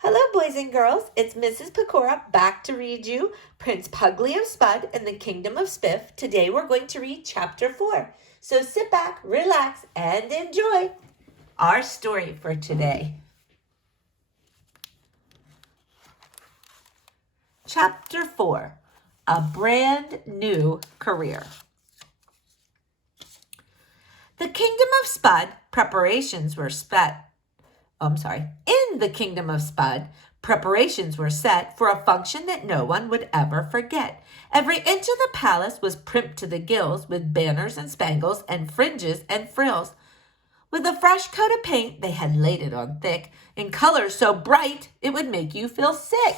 Hello, boys and girls. It's Mrs. Pecora back to read you Prince Puggly of Spud and the Kingdom of Spiff. Today we're going to read Chapter 4. So sit back, relax, and enjoy our story for today. Chapter 4, A Brand New Career. The Kingdom of Spud preparations were In the Kingdom of Spud, preparations were set for a function that no one would ever forget. Every inch of the palace was primped to the gills with banners and spangles and fringes and frills. With a fresh coat of paint, they had laid it on thick, in colors so bright it would make you feel sick.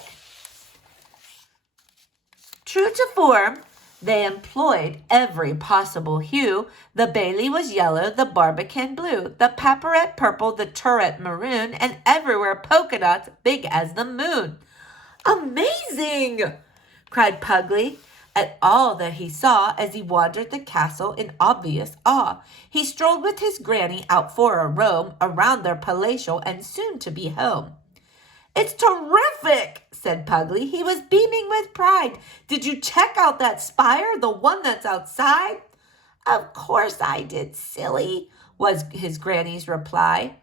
True to form, they employed every possible hue. The Bailey was yellow, the Barbican blue, the Pepperette purple, the Turret maroon, and everywhere polka dots big as the moon. Amazing! Cried Puggly at all that he saw as he wandered the castle in obvious awe. He strolled with his granny out for a roam around their palatial and soon-to-be home. "It's terrific," said Puggly. He was beaming with pride. "Did you check out that spire, the one that's outside?" "Of course I did, silly," was his granny's reply.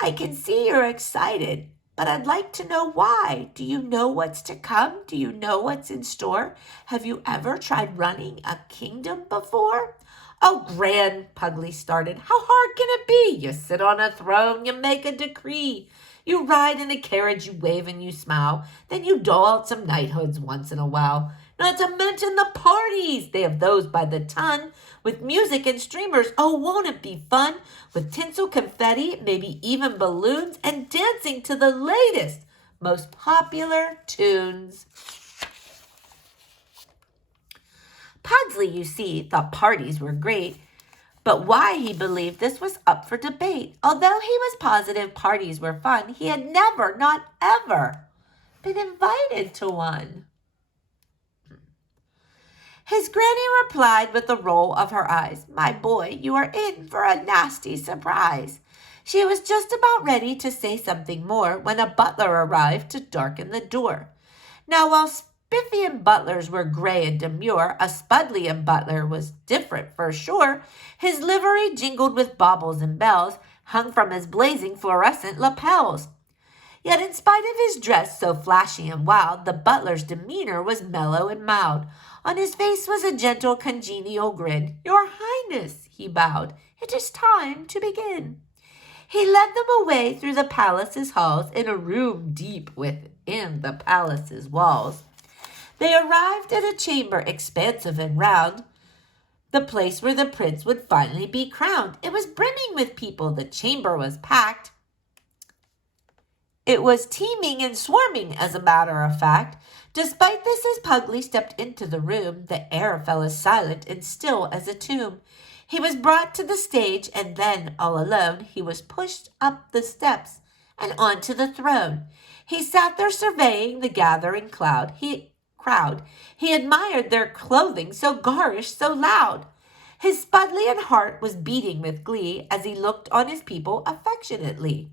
"I can see you're excited, but I'd like to know why. Do you know what's to come? Do you know what's in store? Have you ever tried running a kingdom before?" "Oh, Gran," Puggly started. "How hard can it be? You sit on a throne, you make a decree. You ride in a carriage, you wave and you smile. Then you dole out some knighthoods once in a while. Not to mention the parties. They have those by the ton. With music and streamers. Oh, won't it be fun? With tinsel, confetti, maybe even balloons, and dancing to the latest, most popular tunes." Pugsley, you see, thought parties were great. But why he believed this was up for debate. Although he was positive parties were fun, he had never, not ever, been invited to one. His granny replied with a roll of her eyes, "My boy, you are in for a nasty surprise." She was just about ready to say something more when a butler arrived to darken the door. Now, while Spiffian butlers were gray and demure, a Spudlian butler was different for sure. His livery jingled with baubles and bells, hung from his blazing fluorescent lapels. Yet in spite of his dress so flashy and wild, the butler's demeanor was mellow and mild. On his face was a gentle, congenial grin. "Your Highness," he bowed, "it is time to begin." He led them away through the palace's halls in a room deep within the palace's walls. They arrived at a chamber expansive and round, the place where the prince would finally be crowned. It was brimming with people. The chamber was packed. It was teeming and swarming, as a matter of fact. Despite this, as Puggly stepped into the room, the air fell as silent and still as a tomb. He was brought to the stage, and then, all alone, he was pushed up the steps and onto the throne. He sat there surveying the gathering crowd. He admired their clothing, so garish, so loud. His Spudlian heart was beating with glee as he looked on his people affectionately.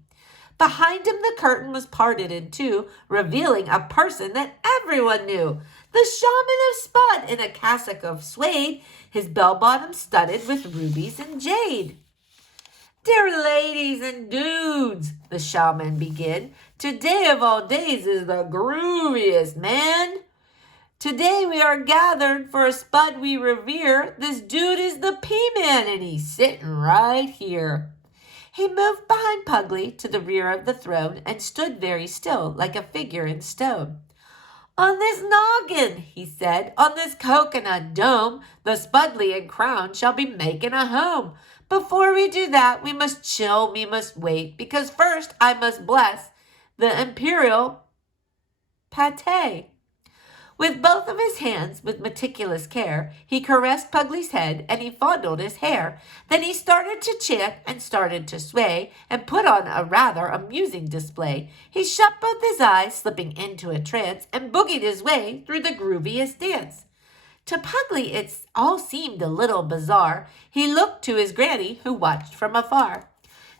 Behind him the curtain was parted in two, revealing a person that everyone knew. The Shaman of Spud in a cassock of suede, his bell-bottom studded with rubies and jade. "Dear ladies and dudes," the shaman began, "today of all days is the grooviest, man. Today we are gathered for a Spud we revere. This dude is the P-Man, and he's sitting right here." He moved behind Puggly to the rear of the throne and stood very still, like a figure in stone. "On this noggin," he said, "on this coconut dome, the Spudlian crown shall be making a home. Before we do that, we must chill, we must wait, because first I must bless the imperial pate." With both of his hands, with meticulous care, he caressed Puggly's head and he fondled his hair. Then he started to chant and started to sway and put on a rather amusing display. He shut both his eyes, slipping into a trance, and boogied his way through the grooviest dance. To Puggly it all seemed a little bizarre. He looked to his granny, who watched from afar.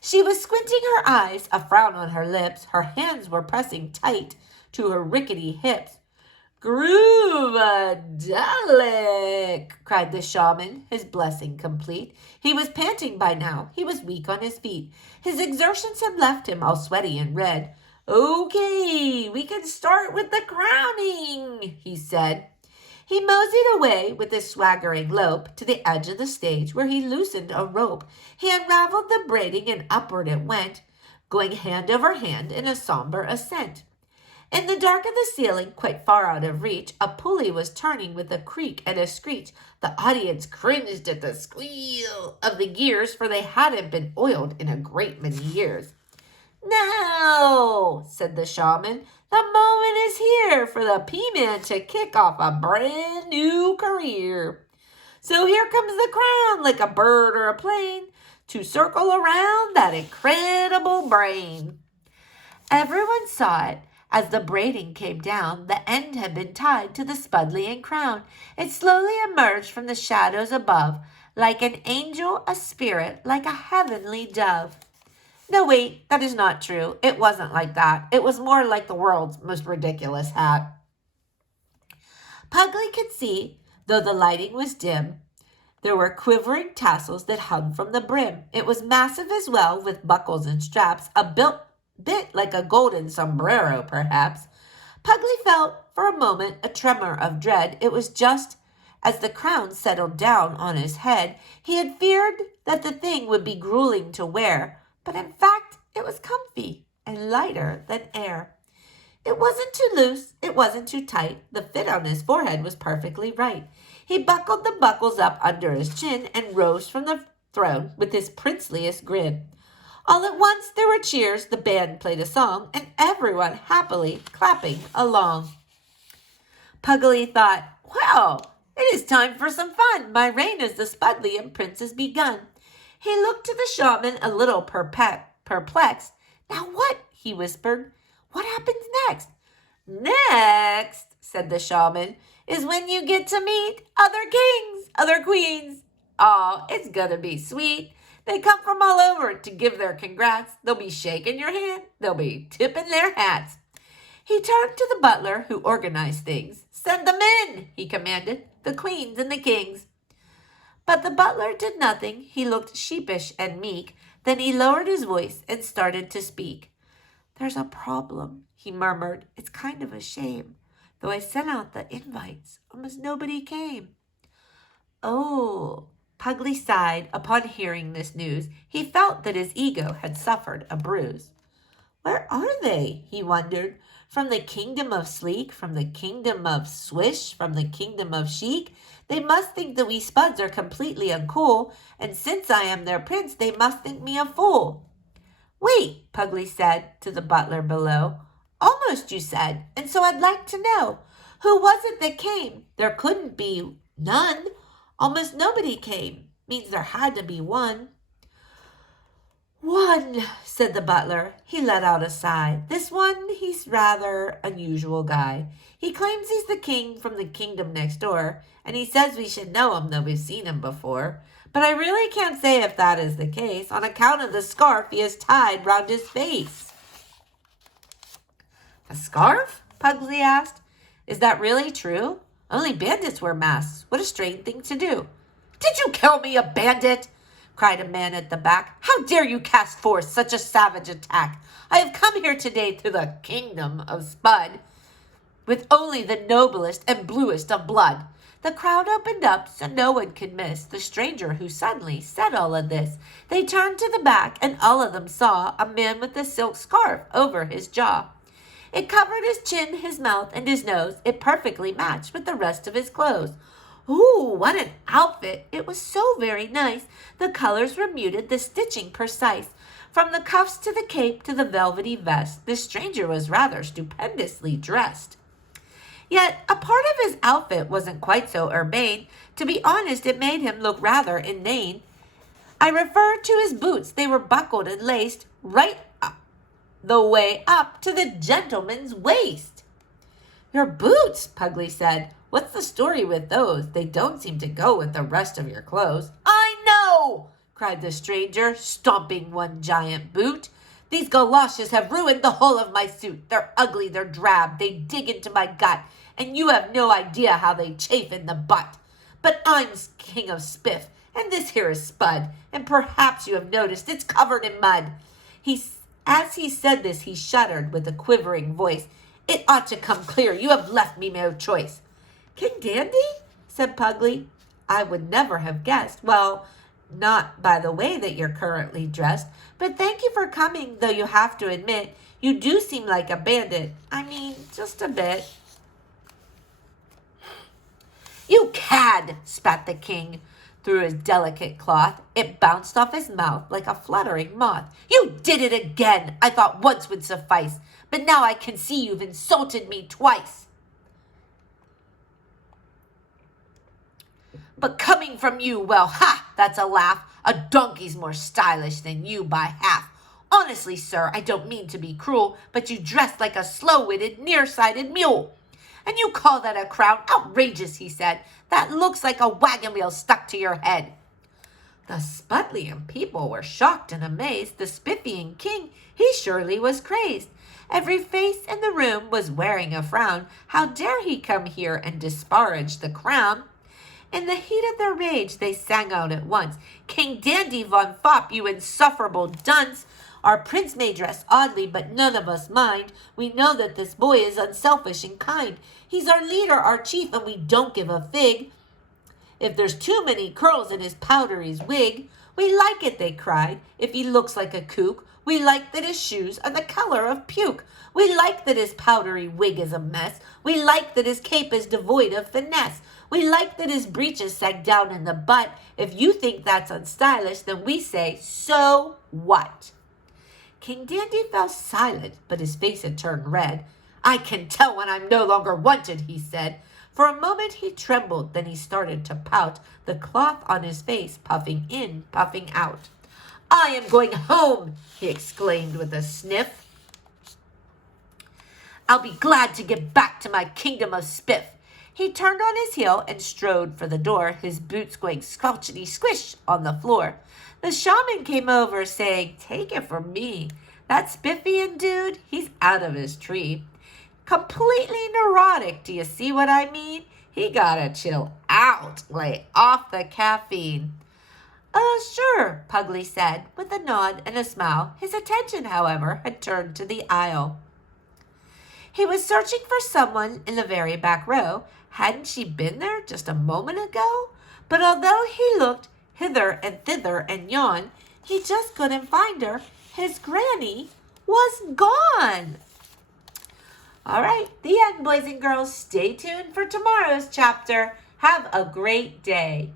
She was squinting her eyes, a frown on her lips. Her hands were pressing tight to her rickety hips. "Groove-a-dalic!" cried the shaman, his blessing complete. He was panting by now. He was weak on his feet. His exertions had left him all sweaty and red. "Okay, we can start with the crowning," he said. He moseyed away with his swaggering lope to the edge of the stage, where he loosened a rope. He unraveled the braiding, and upward it went, going hand over hand in a somber ascent. In the dark of the ceiling, quite far out of reach, a pulley was turning with a creak and a screech. The audience cringed at the squeal of the gears, for they hadn't been oiled in a great many years. "Now," said the shaman, "the moment is here for the P-Man to kick off a brand new career. So here comes the crown, like a bird or a plane, to circle around that incredible brain." Everyone saw it. As the braiding came down, the end had been tied to the Spudlian crown. It slowly emerged from the shadows above, like an angel, a spirit, like a heavenly dove. No, wait, that is not true. It wasn't like that. It was more like the world's most ridiculous hat. Puggly could see, though the lighting was dim, there were quivering tassels that hung from the brim. It was massive as well, with buckles and straps, a bit like a golden sombrero, perhaps. Puggly felt, for a moment, a tremor of dread. It was just as the crown settled down on his head. He had feared that the thing would be grueling to wear, but in fact it was comfy and lighter than air. It wasn't too loose, it wasn't too tight. The fit on his forehead was perfectly right. He buckled the buckles up under his chin and rose from the throne with his princeliest grin. All at once there were cheers, the band played a song, and everyone happily clapping along. Puggly thought, "Well, it is time for some fun. My reign as the Spudlian prince has begun." He looked to the shaman a little perplexed. "Now what?" he whispered. "What happens next?" "Next," said the shaman, "is when you get to meet other kings, other queens. Oh, it's gonna be sweet. They come from all over to give their congrats. They'll be shaking your hand. They'll be tipping their hats." He turned to the butler who organized things. "Send them in," he commanded, "the queens and the kings." But the butler did nothing. He looked sheepish and meek. Then he lowered his voice and started to speak. "There's a problem," he murmured. "It's kind of a shame. Though I sent out the invites, almost nobody came." "Oh," Puggly sighed upon hearing this news. He felt that his ego had suffered a bruise. "Where are they?" he wondered. "From the kingdom of Sleek, from the kingdom of Swish, from the kingdom of Chic? They must think the wee spuds are completely uncool, and since I am their prince, they must think me a fool." "Wait," Puggly said to the butler below. "Almost, you said, and so I'd like to know. Who was it that came? There couldn't be none. Almost nobody came. Means there had to be one." "One," said the butler. He let out a sigh. "This one, he's rather unusual guy. He claims he's the king from the kingdom next door, and he says we should know him, though we've seen him before. But I really can't say if that is the case, on account of the scarf he has tied round his face." "A scarf?" Puggly asked. "Is that really true? Only bandits wear masks. What a strange thing to do." "Did you kill me, a bandit?" cried a man at the back. "How dare you cast forth such a savage attack? I have come here today to the Kingdom of Spud with only the noblest and bluest of blood." The crowd opened up so no one could miss the stranger who suddenly said all of this. They turned to the back, and all of them saw a man with a silk scarf over his jaw. It covered his chin, his mouth, and his nose. It perfectly matched with the rest of his clothes. Ooh, what an outfit! It was so very nice. The colors were muted, the stitching precise. From the cuffs to the cape to the velvety vest, the stranger was rather stupendously dressed. Yet a part of his outfit wasn't quite so urbane. To be honest, it made him look rather inane. I refer to his boots. They were buckled and laced right up the way up to the gentleman's waist. "Your boots," Puggly said. "What's the story with those? They don't seem to go with the rest of your clothes." "I know," cried the stranger, stomping one giant boot. "These galoshes have ruined the whole of my suit. They're ugly, they're drab, they dig into my gut, and you have no idea how they chafe in the butt. But I'm King of Spiff, and this here is Spud, and perhaps you have noticed it's covered in mud." As he said this, he shuddered with a quivering voice. "It ought to come clear. You have left me no choice." "King Dandy?" said Puggly. "I would never have guessed. Well, not by the way that you're currently dressed. But thank you for coming, though you have to admit, you do seem like a bandit. I mean, just a bit." "You cad!" spat the king through his delicate cloth. It bounced off his mouth like a fluttering moth. "You did it again! I thought once would suffice, but now I can see you've insulted me twice. But coming from you, well, ha! That's a laugh. A donkey's more stylish than you by half. Honestly, sir, I don't mean to be cruel, but you dress like a slow-witted, nearsighted mule. And you call that a crown? Outrageous," he said. "That looks like a wagon wheel stuck to your head." The Spudlian people were shocked and amazed. The Spiffian king, he surely was crazed. Every face in the room was wearing a frown. How dare he come here and disparage the crown? In the heat of their rage, they sang out at once, "King Dandy von Fop, you insufferable dunce! Our prince may dress oddly, but none of us mind. We know that this boy is unselfish and kind. He's our leader, our chief, and we don't give a fig if there's too many curls in his powdery wig. We like it," they cried, "if he looks like a kook. We like that his shoes are the color of puke. We like that his powdery wig is a mess. We like that his cape is devoid of finesse. We like that his breeches sag down in the butt. If you think that's unstylish, then we say, so what?" King Dandy fell silent, but his face had turned red. "I can tell when I'm no longer wanted," he said. For a moment he trembled, then he started to pout, the cloth on his face puffing in, puffing out. "I am going home," he exclaimed with a sniff. "I'll be glad to get back to my Kingdom of Spiff." He turned on his heel and strode for the door, his boots going squelchity squish on the floor. The shaman came over, saying, "Take it from me, that Spiffian dude, he's out of his tree. Completely neurotic, do you see what I mean? He gotta chill out, lay off the caffeine." Sure," Puggly said, with a nod and a smile. His attention, however, had turned to the aisle. He was searching for someone in the very back row. Hadn't she been there just a moment ago? But although he looked hither and thither and yawned, he just couldn't find her. His granny was gone. All right, the end, boys and girls. Stay tuned for tomorrow's chapter. Have a great day.